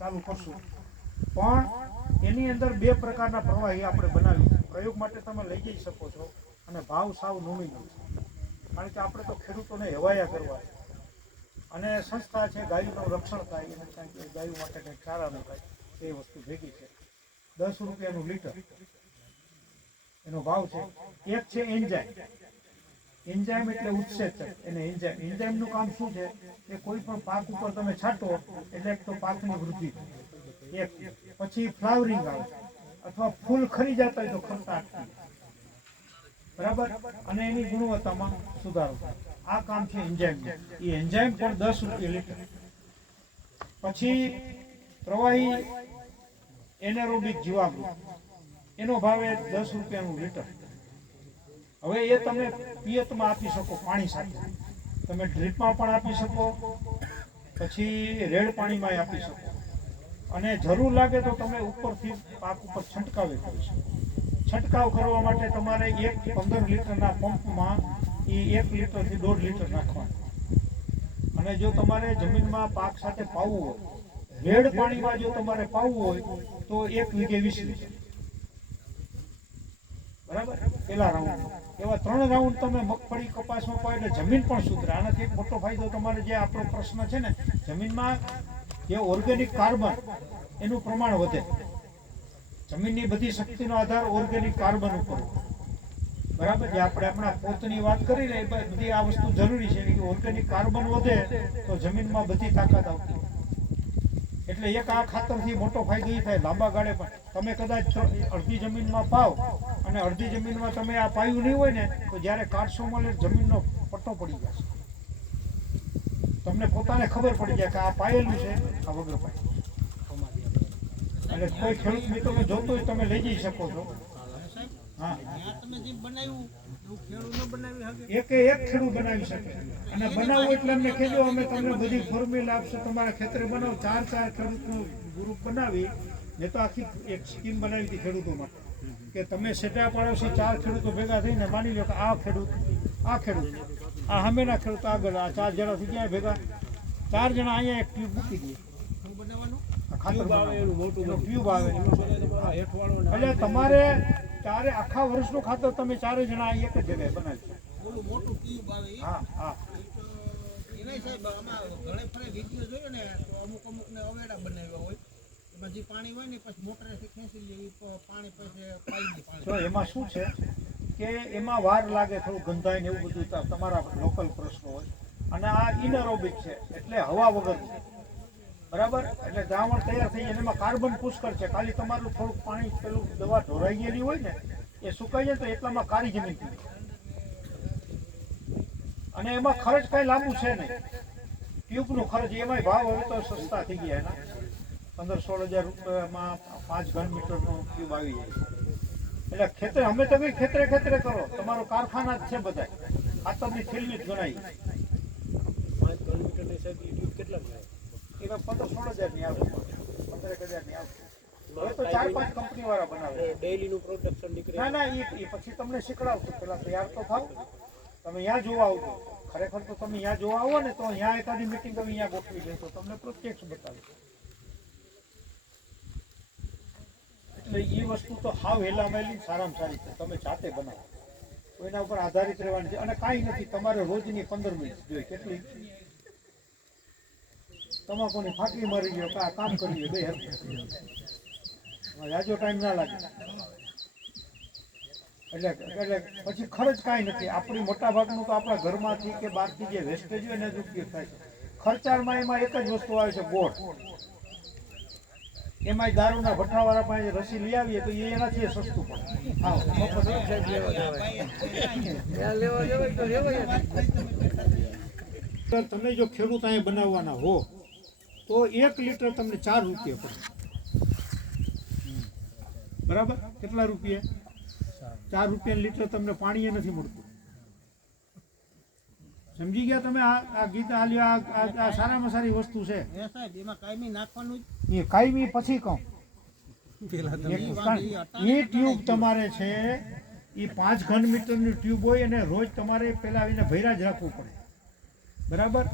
ચાલુ કરશું. પણ એની અંદર બે પ્રકારના પ્રવાહી આપણે બનાવી પ્રયોગ માટે તમે લઈ જઈ શકો છો અને ભાવ સાવ નોમિનલ છે. કારણ કે આપણે તો ખેડૂતોને હેવાયા કરવા અને સંસ્થા છે, ગાયનું રક્ષણ થાય, એને કારણ કે ગાયો માટે કંઈક સારાનું થાય, એ વસ્તુ ભેગી છે. દસ રૂપિયાનું લીટર. એનો ભાવ છે, એક છે એન્જાઇમ એન્જાઇમ એટલે ઉત્સેચક એને એન્જાઇમ એન્જાઇમનું કામ શું છે? કે કોઈ પણ પાક ઉપર તમે છાંટો, એટલે એક તો પાકની વૃદ્ધિ એક. પછી ફ્લાવરિંગ આવે. અથવા ફૂલ ખરી જતા હોય તો ખરતા અટકી બરાબર? અને એની ગુણવત્તામાં સુધારો આ કામ છે એન્જાઇમ એ એન્જાઇમ પણ દસ રૂપિયા લીટર. પછી પ્રવાહી એનેરોબિક જીવામૃત. એનો ભાવે દસ રૂપિયાનું લીટર. હવે એ તમે પિયતમાં આપી શકો પાણી સાથે. તમે ડ્રીપમાં પણ આપી શકો, પછી રેડ પાણીમાં આપી શકો. અને જરૂર લાગે તો તમે ઉપરથી પાક ઉપર છંટકાવ કરી શકો. છંટકાવ કરવા માટે તમારે એક પંદર લીટરના પંપમાં એ એક લીટરથી દોઢ લીટર નાખવાનું. અને જો તમારે જમીનમાં પાક સાથે પાવવું હોય, રેડ પાણીમાં જો તમારે પાવવું હોય, તો એક વીઘે વીસ લીટર. બરાબર? પેલા રાઉન્ડ એવા ત્રણ રાઉન્ડ તમે મગફળી કપાસમાં પાડો, એટલે જમીન પણ સુધરે. આનાથી એક મોટો ફાયદો તમારે જે આપણો પ્રશ્ન છે ને, જમીનમાં જે ઓર્ગેનિક કાર્બન એનું પ્રમાણ વધે. જમીનની બધી શક્તિનો આધાર ઓર્ગેનિક કાર્બન ઉપર. બરાબર? જે આપણે આપણા પોતની વાત કરી ને બધી આ વસ્તુ જરૂરી છે. કે ઓર્ગેનિક કાર્બન વધે તો જમીનમાં બધી તાકાત આવતી. એટલે એક આ ખાતરથી મોટો ફાયદો એ થાય, લાંબા ગાળે પણ. તમે કદાચ અડધી જમીનમાં પાવ અને અડધી જમીનમાં તમે આ પાયું નહીં હોય ને, તો જ્યારે કાઢશો મળે જમીનનો પટ્ટો પડી જશે. તમને પોતાને ખબર પડી જાય કે આ પાયેલું છે, આ વગર પાયેલું અને કોઈ ખેડૂત મિત્રોને જોતું હોય તમે લઈ જઈ શકો છો. હા. તમે જે બનાવ્યું એકે એક ખેડૂત બનાવી શકે. અને બનાવો એટલે અમને કહેજો અમે તમને બધી ફોર્મ્યુલા આપશું તમારા ખેતરે બનાવો. ચાર ચાર ખેડૂતનું ગ્રુપ બનાવી મેં તો આખી એક સ્કીમ બનાવી હતી ખેડૂતો માટે કે તમે સેટા પાડોશી ચાર ખેડૂતો ભેગા થઈને માની લો કે આ ખેડૂત આ ખેડૂત આ હમેના ખેડૂત આગળ આ ચાર જણા થઈ ગયા ભેગા? ચાર જણા અહીંયા એક ટ્યુબ મૂકી દઈએ ખાતર ટ્યુબ આવે એટલે તમારે ચારે આખા વર્ષનું ખાતર તમે ચારે જણા એક જ જગ્યાએ બનાવી શકો મોટું ટ્યુબ આવે હા હા. એનાય સાહેબ આમાં ઘણે ફરે વીડિયો જોયો ને તો અમુક અમુક ને અવેડા બનાવ્યા હોય. એમાં જે પાણી હોય ને પછી મોટરેથી ખેંચી લેવી પાણી પછી પાઈ દે તો એમાં શું છે કે એમાં વાર લાગે થોડું ગંધાય ને એવું બધું તમારા લોકલ પ્રશ્નો હોય. અને આ ઇનરોબિક છે એટલે હવા વગર છે. બરાબર? એટલે દ્રાવણ તૈયાર થઈ એમાં કાર્બન પુષ્કળ છે. ખાલી તમારું થોડુંક પાણી, પેલું દવા ઢોરાઈ ગયેલી હોય ને, એ સુકાઈ જાય તો એટલામાં કાળી જમીન અને એમાં ખર્ચ કઈ લાંબુ છે નહીં. ટ્યુબનો ખર્ચ, એમાંય ભાવ હવે તો સસ્તા થઈ ગયા એના. પંદર સોળ હજાર રૂપિયામાં પાંચ ઘન મીટરનો ટ્યુબ આવી જાય. એટલે ખેતરે, અમે તો કઈ ખેતરે ખેતરે કરો. તમારો કારખાના જ છે બધા ખાતરની થેલી જ ગણાય? એમાં પંદર સોળ હજારની આવશે પંદર આવશે હવે તો ચાર પાંચ કંપની વાળા બનાવે ડેઈલીનું પ્રોડક્શન નીકળે. ના ના એ પછી તમને શીખડાવશું પેલા તૈયાર તો થાવ. તમે અહીંયા જોવા આવજો. ખરેખર તો તમે અહીંયા જોવા આવો ને તો અહીંયા એકાદી મિટિંગ તમે અહીંયા ગોઠવી દેશો. તમને પ્રત્યક્ષ બતાવી એટલે એ વસ્તુ તો હાવ હેલામેલી સારામાં સારી છે. તમે જાતે બનાવો. કોઈના ઉપર આધારિત રહેવાની છે. અને કાંઈ નથી. તમારે રોજની પંદર મિનિટ જોઈએ. કેટલી? તમાકુની ફાટલી મારી ગયો કા કામ કરી બે. જાજો ટાઈમ ના લાગે. એટલે એટલે પછી ખર્ચ કાંઈ નથી. આપણી મોટા ભાગનું તો આપણા ઘરમાંથી કે બહારથી જે વેસ્ટેજ હોય ને જ ઉપયોગ થાય છે. ખર્ચાળમાં એમાં એક જ વસ્તુ આવે છે ગોળ. એમાંય દારૂના ભઠ્ઠાવાળા પાસે રસી લઈ આવીએ તો એ એનાથી સસ્તું પડે. તમે જો ખેડૂત અહીંયા બનાવવાના હો તો એક લીટર તમને ચાર રૂપિયા પડે. બરાબર? કેટલા રૂપિયા? ચાર રૂપિયા લીટર તમને પાણી નથી મળતું. સમજી ગયા તમે? આ આ ગીત આ આ સારામાં સારી વસ્તુ છે. એ એમાં કાયમી નાખવાનું એ કાયમી પછી કહું. એ ટ્યુબ તમારે છે એ પાંચ ઘન મીટરની ટ્યુબ હોય અને રોજ તમારે પેલા આવીને ભૈરા જ રાખવું પડે. બરાબર?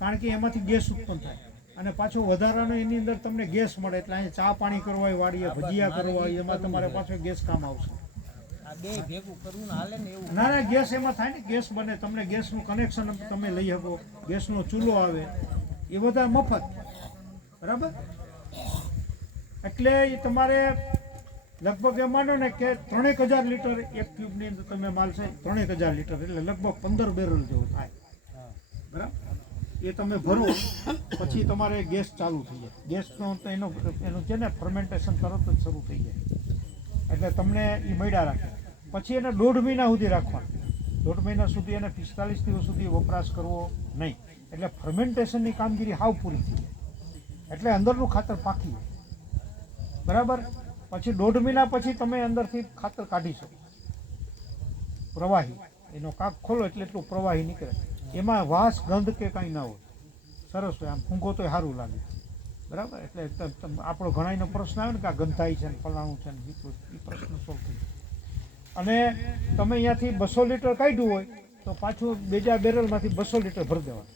કારણ કે એમાંથી ગેસ ઉત્પન્ન થાય. અને પાછો વધારાનો એની અંદર તમને ગેસ મળે એટલે અહીંયા ચા પાણી કરવા હોય વાડીએ ભજીયા કરવા હોય એમાં તમારે પાછો ગેસ કામ આવશે. ને ને ગેસ એમાં થાય ને ગેસ બને તમને ગેસનું કનેક્શન તમે લઈ શકો ગેસનો ચૂલો આવે એ બધા મફત બરાબર? એટલે એ તમારે લગભગ એમ માનો ને કે ત્રણેક હજાર લીટર એક ટ્યુબની અંદર તમે માલ છે ત્રણેક હજાર લીટર એટલે લગભગ પંદર બેરલ જેવું થાય બરાબર? એ તમે ભરો, પછી તમારે ગેસ ચાલુ થઈ જાય. ગેસનો તો એનો, એનું છે ને ફર્મેન્ટેશન તરત જ શરૂ થઈ જાય. એટલે તમને એ મળ્યા રાખે. પછી એને દોઢ મહિના સુધી રાખવાનું. દોઢ મહિના સુધી એને પિસ્તાલીસ દિવસ સુધી વપરાશ કરવો નહીં. એટલે ફર્મેન્ટેશનની કામગીરી હાવ પૂરી થઈ જાય. એટલે અંદરનું ખાતર પાકી જાય. બરાબર? પછી દોઢ મહિના પછી તમે અંદરથી ખાતર કાઢી શકો. પ્રવાહી. એનો કાક ખોલો એટલે એટલું પ્રવાહી નીકળે. એમાં વાસ, ગંધ કે કાંઈ ના હોય. સરસ હોય. આમ ફૂંકો તોય સારું લાગે. બરાબર? એટલે ત- આપણો ઘણાયનો પ્રશ્ન આવે ને કે આ ગંધાઈ છે ને ફલાણું છે ને એ પ્રશ્ન સોલ્વ થઈ અને તમે અહીંયાથી બસો લીટર કાઢ્યું હોય, તો પાછું બીજા બેરલમાંથી બસો લીટર ભરી દેવાનું.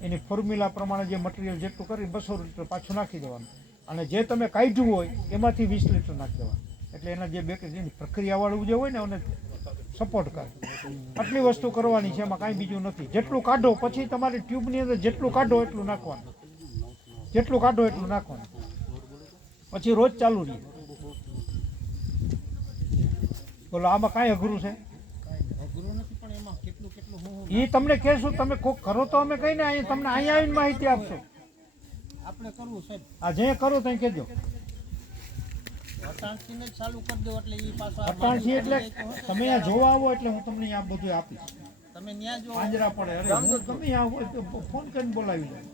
એની ફોર્મ્યુલા પ્રમાણે જે મટીરિયલ જેટલું કરી, બસો લીટર પાછું નાખી દેવાનું. અને જે તમે કાઢ્યું હોય, એમાંથી વીસ લીટર નાખી દેવાનું. એટલે એના જે બે એની પ્રક્રિયાવાળું જે હોય ને એને સપોર્ટ કરે. આટલી વસ્તુ કરવાની છે એમાં કાંઈ બીજું નથી. જેટલું કાઢો પછી તમારી ટ્યુબની અંદર જેટલું કાઢો એટલું નાખવાનું. જેટલું કાઢો એટલું નાખવાનું. પછી રોજ ચાલુ રહે. બોલો આમાં કાંઈ અઘરું છે? એ તમને કહેશું તમે કોક કરો તો અમે કહીને તમને અહીંયા આવીને માહિતી આપશો. આપણે કરવું સાહેબ. આ જે કરો ત્યાં કહેજો અટાણસીને જ ચાલુ કરી દો એટલે એ પાછો આ અટાણસી એટલે તમે જોવા આવો એટલે હું તમને આ બધું આપીશ. તમે ત્યાં જો પાંજરા પડે અરે તમે અહીંયા આવો તો ફોન કરીને બોલાવી દઉં